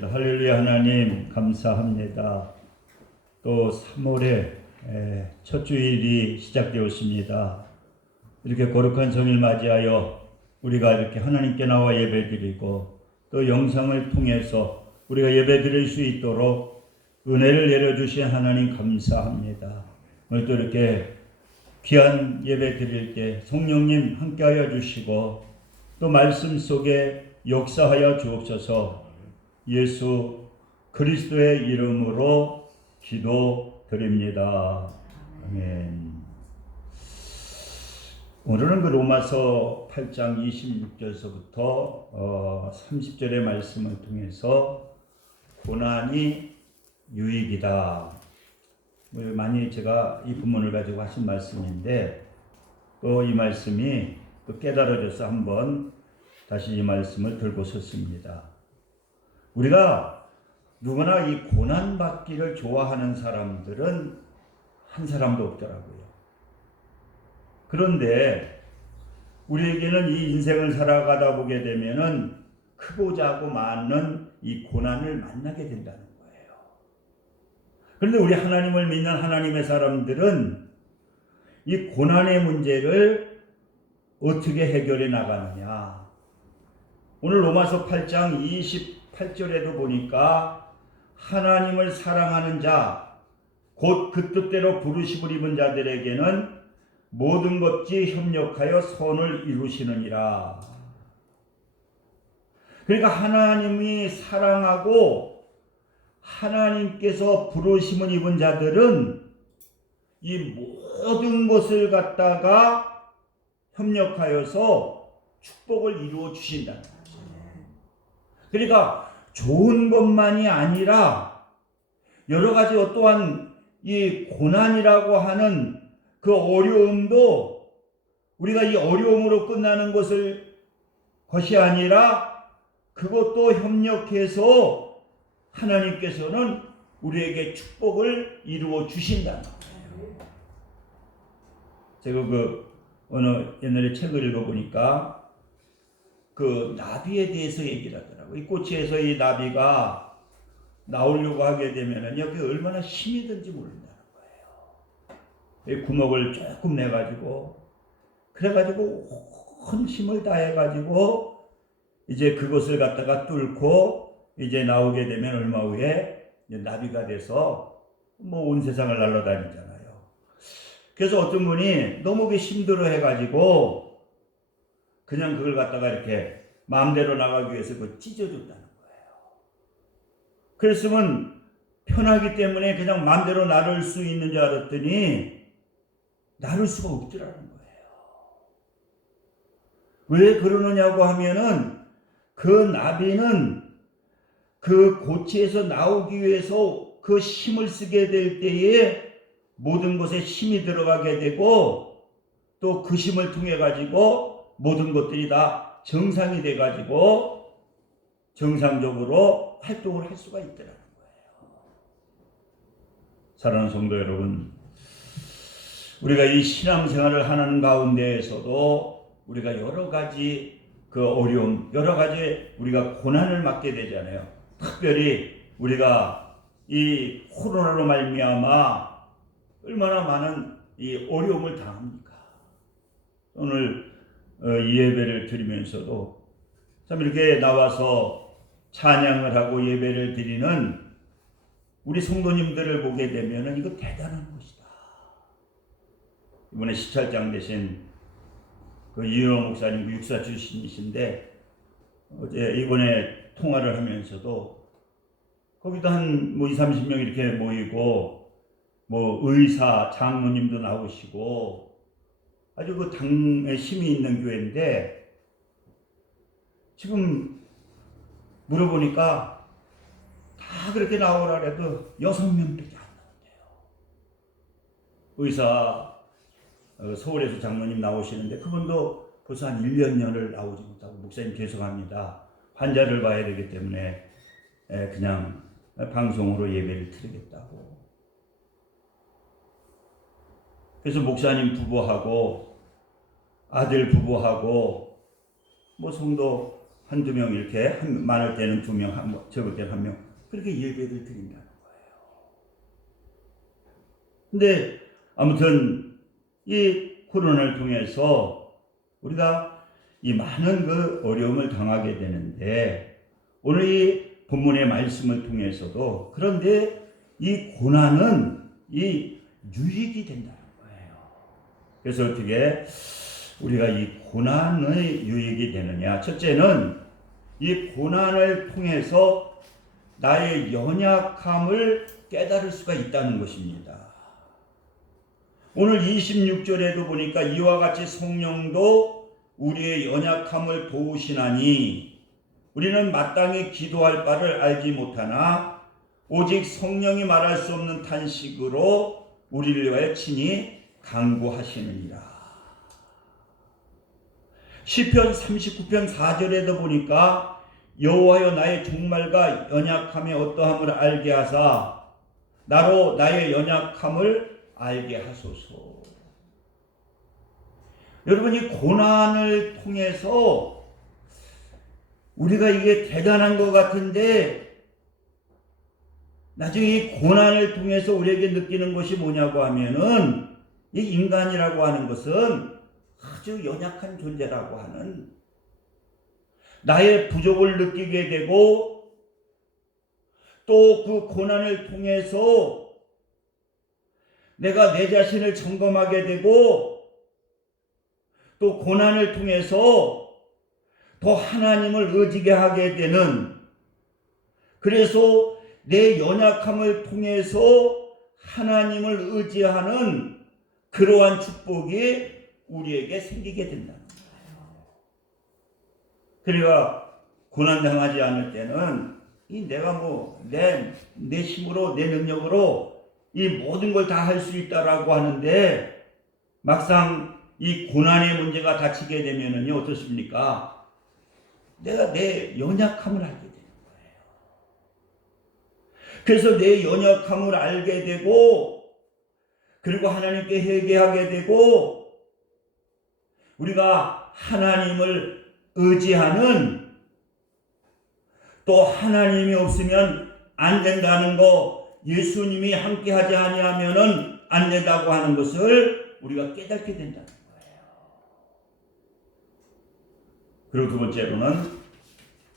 할렐루야. 하나님 감사합니다. 또 3월에 첫 주일이 시작되었습니다. 이렇게 거룩한 성일 맞이하여 우리가 이렇게 하나님께 나와 예배드리고 또 영상을 통해서 우리가 예배드릴 수 있도록 은혜를 내려주신 하나님 감사합니다. 오늘 또 이렇게 귀한 예배 드릴 때 성령님 함께하여 주시고 또 말씀 속에 역사하여 주옵소서. 예수 그리스도의 이름으로 기도드립니다. 아멘. 오늘은 그 로마서 8장 26절서부터 30절의 말씀을 통해서 고난이 유익이다. 많이 제가 이 본문을 가지고 하신 말씀인데 또 이 말씀이 또 깨달아져서 한번 다시 이 말씀을 들고 섰습니다. 우리가 누구나 이 고난받기를 좋아하는 사람들은 한 사람도 없더라고요. 그런데 우리에게는 이 인생을 살아가다 보게 되면은 크고 작고 많은 이 고난을 만나게 된다는 거예요. 그런데 우리 하나님을 믿는 하나님의 사람들은 이 고난의 문제를 어떻게 해결해 나가느냐. 오늘 로마서 8장 28절에도 보니까 하나님을 사랑하는 자, 곧 그 뜻대로 부르심을 입은 자들에게는 모든 것이 협력하여 선을 이루시느니라. 그러니까 하나님이 사랑하고 하나님께서 부르심을 입은 자들은 이 모든 것을 갖다가 협력하여서 축복을 이루어 주신다는 거예요. 그러니까 좋은 것만이 아니라 여러 가지 어떠한 이 고난이라고 하는 그 어려움도 우리가 이 어려움으로 끝나는 것이 아니라 그것도 협력해서 하나님께서는 우리에게 축복을 이루어 주신다는 거예요. 제가 어느 옛날에 책을 읽어보니까 그 나비에 대해서 얘기를 하더라고요. 이 꼬치에서 이 나비가 나오려고 하게 되면은 여기 얼마나 힘이 든지 모른다는 거예요. 이 구멍을 조금 내가지고 그래가지고 온 힘을 다해가지고 이제 그것을 갖다가 뚫고 이제 나오게 되면 얼마 후에 나비가 돼서 뭐 온 세상을 날아다니잖아요. 그래서 어떤 분이 너무 힘들어 해가지고 그냥 그걸 갖다가 이렇게 마음대로 나가기 위해서 그걸 찢어줬다는 거예요. 그랬으면 편하기 때문에 그냥 마음대로 나를 수 있는 줄 알았더니 나를 수가 없더라는 거예요. 왜 그러느냐고 하면은 그 나비는 그 고치에서 나오기 위해서 그 힘을 쓰게 될 때에 모든 것에 힘이 들어가게 되고 또 그 힘을 통해 가지고 모든 것들이 다 정상이 돼 가지고 정상적으로 활동을 할 수가 있더라는 거예요. 사랑하는 성도 여러분, 우리가 이 신앙생활을 하는 가운데에서도 우리가 여러 가지 그 어려움, 여러 가지 우리가 고난을 맞게 되잖아요. 특별히 우리가 이 코로나로 말미암아 얼마나 많은 이 어려움을 당합니까? 오늘 이 예배를 드리면서도 참 이렇게 나와서 찬양을 하고 예배를 드리는 우리 성도님들을 보게 되면은 이거 대단한 것이다. 이번에 시찰장 되신 그 이윤호 목사님 그 육사 출신이신데 어제 이번에 통화를 하면서도 거기도 한 뭐 20-30명 이렇게 모이고 뭐 의사, 장로님도 나오시고 아주 그 당에 힘이 있는 교회인데 지금 물어보니까 다 그렇게 나오라 해도 6명밖에 안 나온대요. 의사 서울에서 장로님 나오시는데 그분도 벌써 한 1년을 나오지 못하고 목사님 계속합니다. 환자를 봐야 되기 때문에 그냥 방송으로 예배를 드리겠다고. 그래서 목사님 부부하고 아들 부부하고 뭐 성도 한두 명 이렇게 많을 때는 2명, 적을 때는 1명 그렇게 예배를 드린다는 거예요. 근데 아무튼 이 코로나를 통해서 우리가 이 많은 그 어려움을 당하게 되는데 오늘 이 본문의 말씀을 통해서도 그런데 이 고난은 이 유익이 된다는 거예요. 그래서 어떻게 우리가 이 고난의 유익이 되느냐? 첫째는 이 고난을 통해서 나의 연약함을 깨달을 수가 있다는 것입니다. 오늘 26절에도 보니까 이와 같이 성령도 우리의 연약함을 도우시나니 우리는 마땅히 기도할 바를 알지 못하나 오직 성령이 말할 수 없는 탄식으로 우리를 위하여 친히 간구하시느니라. 시편 39편 4절에도 보니까 여호와여 나의 종말과 연약함의 어떠함을 알게 하사 나로 나의 연약함을 알게 하소서. 여러분 이 고난을 통해서 우리가 이게 대단한 것 같은데 나중에 이 고난을 통해서 우리에게 느끼는 것이 뭐냐고 하면은 이 인간이라고 하는 것은 아주 연약한 존재라고 하는 나의 부족을 느끼게 되고 또 그 고난을 통해서 내가 내 자신을 점검하게 되고 또 고난을 통해서 더 하나님을 의지게 하게 되는 그래서 내 연약함을 통해서 하나님을 의지하는 그러한 축복이 우리에게 생기게 된다는 거예요. 그러니까 고난당하지 않을 때는 이 내가 내 힘으로 내 능력으로 이 모든 걸 다 할 수 있다라고 하는데 막상 이 고난의 문제가 닥치게 되면은요 어떻습니까? 내가 내 연약함을 알게 되는 거예요. 그래서 내 연약함을 알게 되고 그리고 하나님께 회개하게 되고 우리가 하나님을 의지하는 또 하나님이 없으면 안 된다는 거 예수님이 함께 하지 아니하면은 안 된다고 하는 것을 우리가 깨닫게 된다는 거예요. 그리고 두 번째로는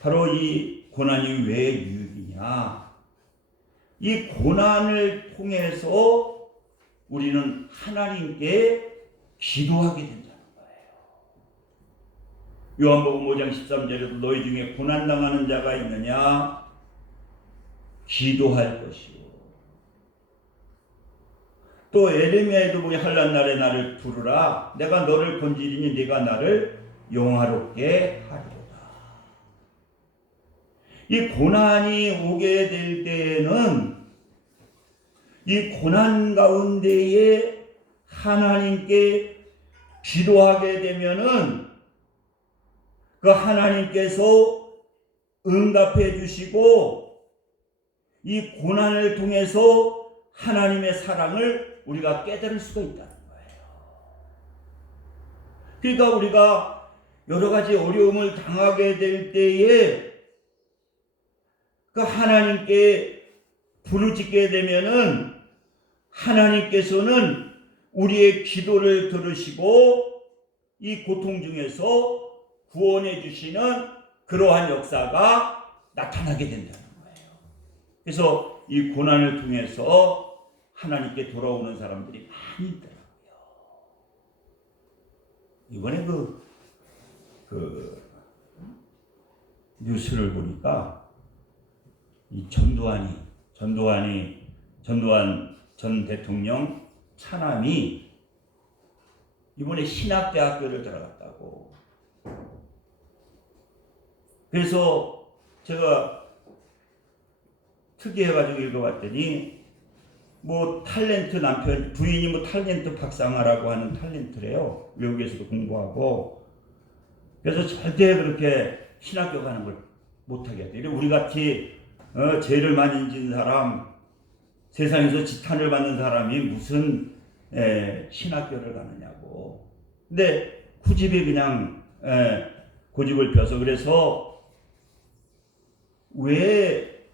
바로 이 고난이 왜 유익이냐? 이 고난을 통해서 우리는 하나님께 기도하게 된다는 거예요. 요한복음 5장 13절에도 너희 중에 고난당하는 자가 있느냐? 기도할 것이요. 또 에레미야에도 보니 환난 날에 나를 부르라. 내가 너를 건지리니 네가 나를 영화롭게 하리로다. 이 고난이 오게 될 때에는 이 고난 가운데에 하나님께 기도하게 되면은 그 하나님께서 응답해 주시고 이 고난을 통해서 하나님의 사랑을 우리가 깨달을 수가 있다는 거예요. 그러니까 우리가 여러 가지 어려움을 당하게 될 때에 그 하나님께 부르짖게 되면은 하나님께서는 우리의 기도를 들으시고 이 고통 중에서 구원해 주시는 그러한 역사가 나타나게 된다는 거예요. 그래서 이 고난을 통해서 하나님께 돌아오는 사람들이 많이 있더라고요. 이번에 그 뉴스를 보니까 이 전두환 전 대통령 차남이 이번에 신학대학교를 들어갔다고. 그래서 제가 특이해가지고 읽어봤더니 탤런트 남편 부인이 탤런트 박상아라고 하는 탤런트래요. 외국에서도 공부하고. 그래서 절대 그렇게 신학교 가는 걸 못하게 돼. 우리 같이 죄를 많이 지은 사람, 세상에서 지탄을 받는 사람이 무슨 신학교를 가느냐고. 근데 후집이 그냥 고집을 펴서 그래서 왜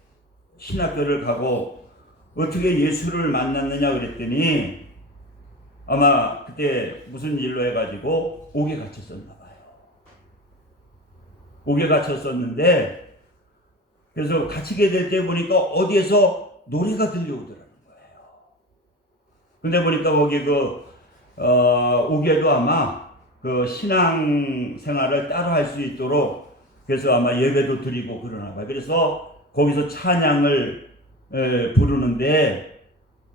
신학교를 가고 어떻게 예수를 만났느냐 그랬더니 아마 그때 무슨 일로 해가지고 옥에 갇혔었나 봐요. 옥에 갇혔었는데 그래서 갇히게 될 때 보니까 어디에서 노래가 들려오더라는 거예요. 근데 보니까 거기 옥에도 아마 그 신앙 생활을 따로 할 수 있도록 그래서 아마 예배도 드리고 그러나 봐요. 그래서 거기서 찬양을 부르는데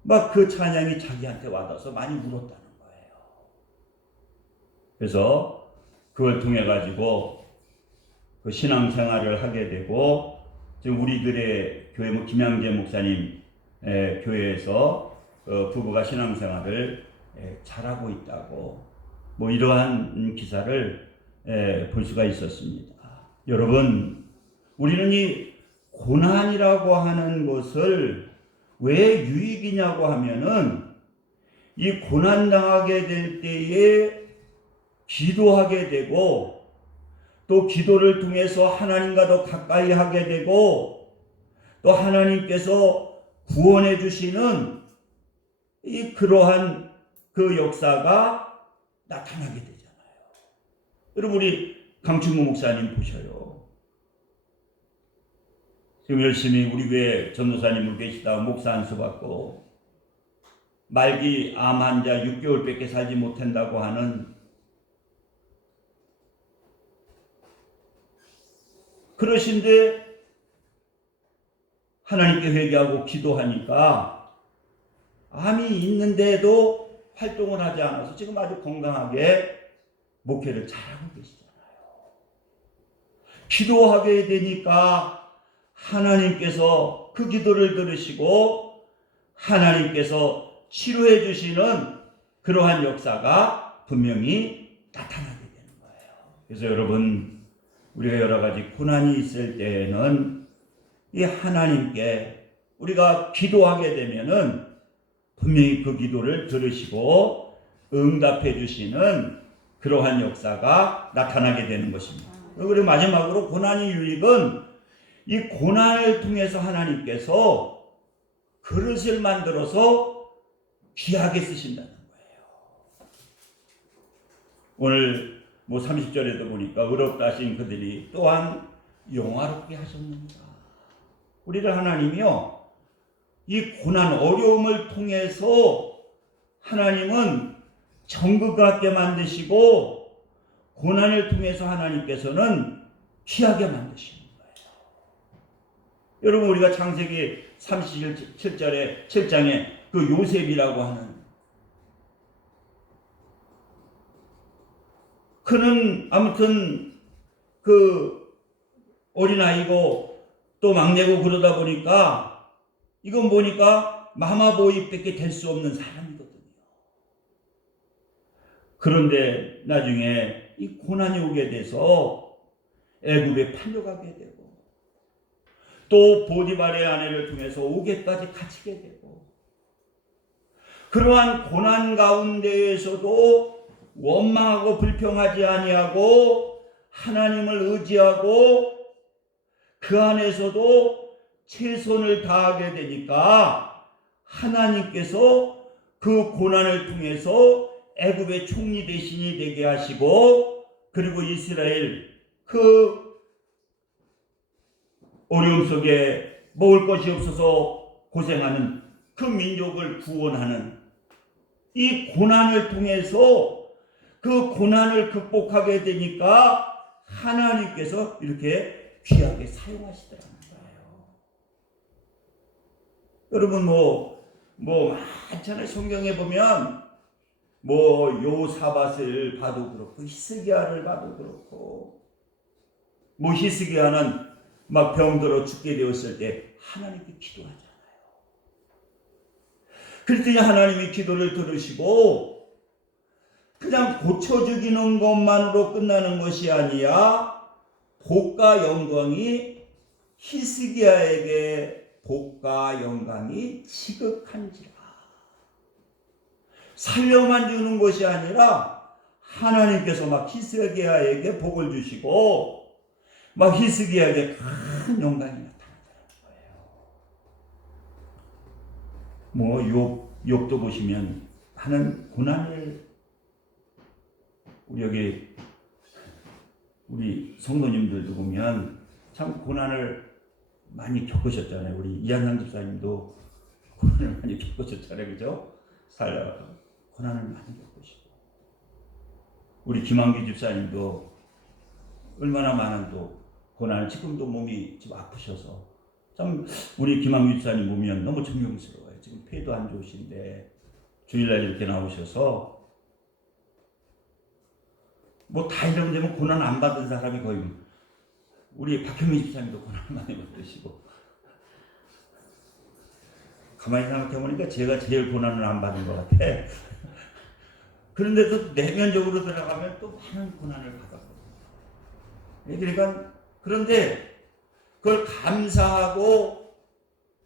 막 그 찬양이 자기한테 와닿아서 많이 울었다는 거예요. 그래서 그걸 통해 가지고 그 신앙 생활을 하게 되고 지금 우리들의 교회 김양재 목사님 교회에서 부부가 신앙 생활을 잘하고 있다고 뭐 이러한 기사를 볼 수가 있었습니다. 여러분, 우리는 이 고난이라고 하는 것을 왜 유익이냐고 하면은 이 고난당하게 될 때에 기도하게 되고 또 기도를 통해서 하나님과 더 가까이 하게 되고 또 하나님께서 구원해 주시는 이 그러한 그 역사가 나타나게 되잖아요. 여러분, 우리 강충무 목사님 보셔요. 지금 열심히 우리 교회 전도사님을 계시다 목사 안수 받고 말기 암 환자 6개월밖에 살지 못한다고 하는 그러신데 하나님께 회개하고 기도하니까 암이 있는데도 활동을 하지 않아서 지금 아주 건강하게 목회를 잘하고 계시잖아요. 기도하게 되니까 하나님께서 그 기도를 들으시고 하나님께서 치료해 주시는 그러한 역사가 분명히 나타나게 되는 거예요. 그래서 여러분, 우리가 여러 가지 고난이 있을 때에는 이 하나님께 우리가 기도하게 되면은 분명히 그 기도를 들으시고 응답해 주시는 그러한 역사가 나타나게 되는 것입니다. 그리고 마지막으로 고난의 유익은 이 고난을 통해서 하나님께서 그릇을 만들어서 귀하게 쓰신다는 거예요. 오늘 30절에도 보니까 의롭다 하신 그들이 또한 영화롭게 하셨느니라. 우리를 하나님이요, 이 고난 어려움을 통해서 하나님은 정글 같게 만드시고 고난을 통해서 하나님께서는 귀하게 만드시는 거예요. 여러분, 우리가 창세기 37장에 그 요셉이라고 하는 그는 아무튼 그 어린아이고 또 막내고 그러다 보니까 이건 보니까 마마보이밖에 될 수 없는 사람이거든요. 그런데 나중에 이 고난이 오게 돼서 애굽에 팔려가게 되고 또 보디발의 아내를 통해서 옥에까지 갇히게 되고 그러한 고난 가운데에서도 원망하고 불평하지 아니하고 하나님을 의지하고 그 안에서도 최선을 다하게 되니까 하나님께서 그 고난을 통해서 애굽의 총리 대신이 되게 하시고 그리고 이스라엘 그 어려움 속에 먹을 것이 없어서 고생하는 그 민족을 구원하는 이 고난을 통해서 그 고난을 극복하게 되니까 하나님께서 이렇게 귀하게 사용하시더라는 거예요. 여러분 많잖아요. 성경에 보면 요사밧을 봐도 그렇고 히스기야를 봐도 그렇고 히스기야는 막 병들어 죽게 되었을 때 하나님께 기도하잖아요. 그랬더니 하나님이 기도를 들으시고 그냥 고쳐 죽이는 것만으로 끝나는 것이 아니라 복과 영광이 히스기야에게 복과 영광이 지극한지라. 살려만 주는 것이 아니라 하나님께서 막 히스기야에게 복을 주시고 막 히스기야에게 큰 영광이 나타나요. 뭐 욥도 보시면 하는 고난을 우리 성도님들도 보면 참 고난을 많이 겪으셨잖아요. 우리 이한상 집사님도 고난을 많이 겪으셨잖아요, 그죠? 고난을 많이 겪으시고 우리 김한기 집사님도 얼마나 많은 또 고난을 지금도 몸이 좀 아프셔서 참 우리 김한기 집사님 보면 너무 존경스러워요. 지금 폐도 안 좋으신데 주일날 이렇게 나오셔서 뭐 다 이런 데면 고난 안 받은 사람이 거의 우리 박형민 집사님도 고난 많이 받으시고 가만히 생각해보니까 제가 제일 고난을 안 받은 것 같아. 그런데도 내면적으로 들어가면 또 많은 고난을 받았거든요. 그러니까 그런데 그걸 감사하고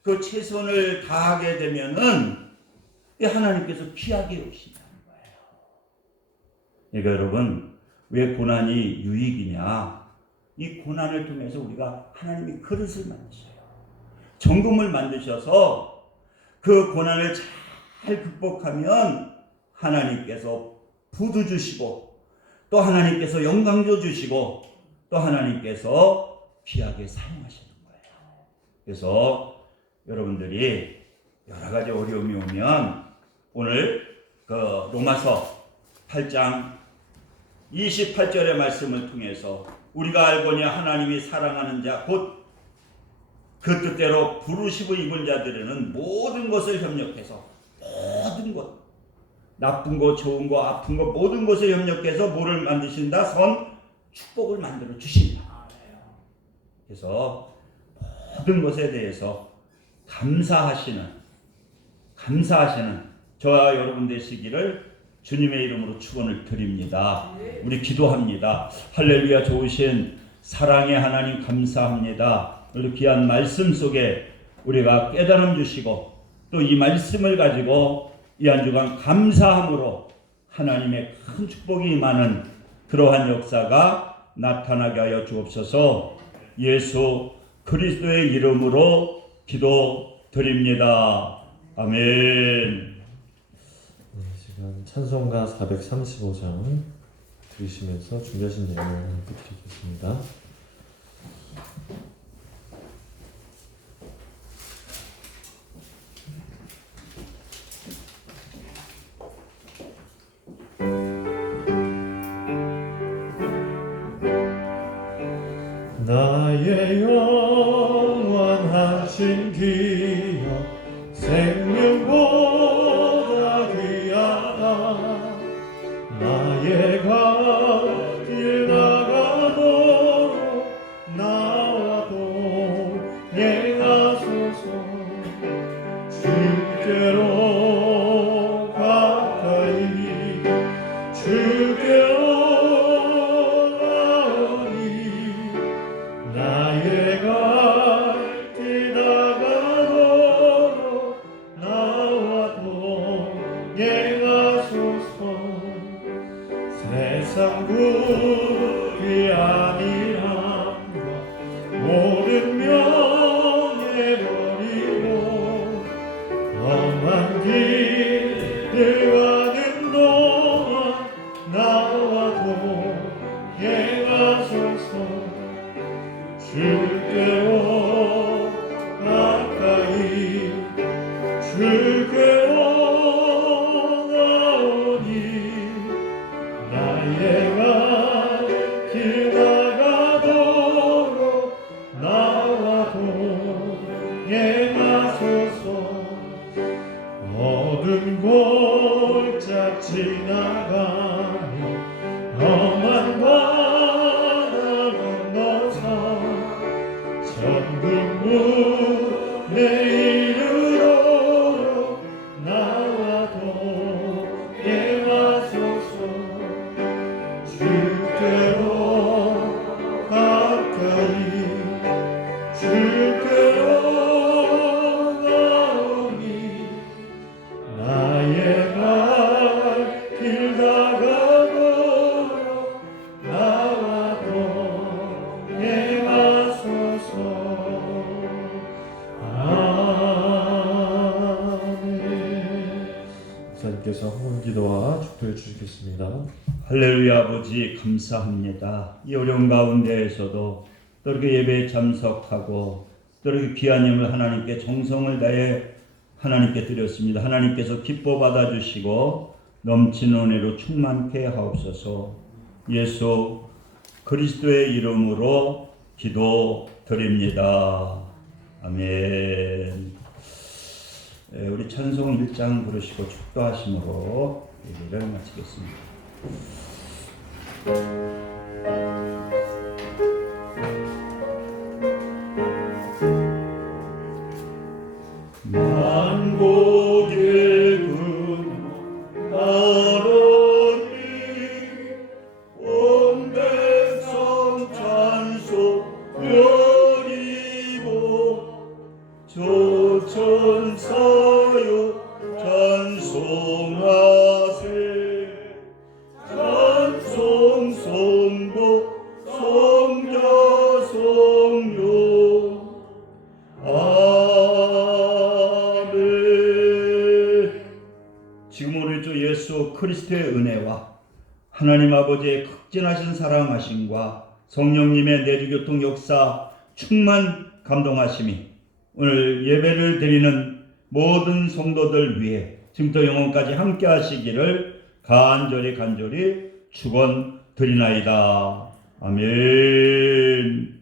그 최선을 다하게 되면은 하나님께서 귀하게 여기신다는 거예요. 그러니까 여러분 왜 고난이 유익이냐? 이 고난을 통해서 우리가 하나님이 그릇을 만드셔요. 정금을 만드셔서 그 고난을 잘 극복하면 하나님께서 부도 주시고 또 하나님께서 영광도 주시고 또 하나님께서 귀하게 사용하시는 거예요. 그래서 여러분들이 여러 가지 어려움이 오면 오늘 그 로마서 8장 28절의 말씀을 통해서 우리가 알거니 하나님이 사랑하는 자 곧 그 뜻대로 부르심을 입은 자들에는 모든 것을 협력해서 모든 것 나쁜 거 좋은 거 아픈 거 모든 것을 협력해서 뭐를 만드신다? 축복을 만들어 주신다. 그래서 모든 것에 대해서 감사하시는 저와 여러분 되시기를 주님의 이름으로 축원을 드립니다. 우리 기도합니다. 할렐루야. 좋으신 사랑의 하나님 감사합니다. 오늘 귀한 말씀 속에 우리가 깨달음 주시고 또 이 말씀을 가지고 이 한 주간 감사함으로 하나님의 큰 축복이 임하는 그러한 역사가 나타나게 하여 주옵소서. 예수 그리스도의 이름으로 기도드립니다. 아멘. 시간 찬송가 435장 들으시면서 준비하신 내용을 함께 드리겠습니다. 나의 영원하신 기억 생명보다 귀하다. 나의 갈 나가도록 나와 동행하소서. 주께로 가까이 주께로 나의 갈 길 나가도록 나와 동행하소서. 세상 구비 아니함과 모든 명예 버리고 험한 길을 가는 동안 나와 동행하소서. 주께로 가까이 주께로 나오니 나의 갈 길 나가도록 나와 동행하소서. 어두운 골짝 지나가며 험한 바다 건너서 천국문에 이르도록 나와 동행하소서. 주께로 가까이 주께로 나오니 나의 하나님께서 헌기도와 축도해 주시겠습니다. 할렐루야. 아버지 감사합니다. 이 어려운 가운데에서도 또 이렇게 예배에 참석하고 또 이렇게 귀한 힘을 하나님께 정성을 다해 하나님께 드렸습니다. 하나님께서 기뻐 받아주시고 넘치는 은혜로 충만케 하옵소서. 예수 그리스도의 이름으로 기도드립니다. 아멘. 우리 찬송 1장 부르시고 축도하심으로 예배를 마치겠습니다. 만국의 군 하나님 온 백성 찬송 여기고 조천사여 찬송하세 찬송 성도 성자 성령 아멘. 지금 우리 주 예수 그리스도의 은혜와 하나님 아버지의 극진하신 사랑하심과 성령님의 내주교통 역사 충만 감동하심이 오늘 예배를 드리는 모든 성도들 위해 지금부터 영원까지 함께 하시기를 간절히 축원드리나이다. 아멘.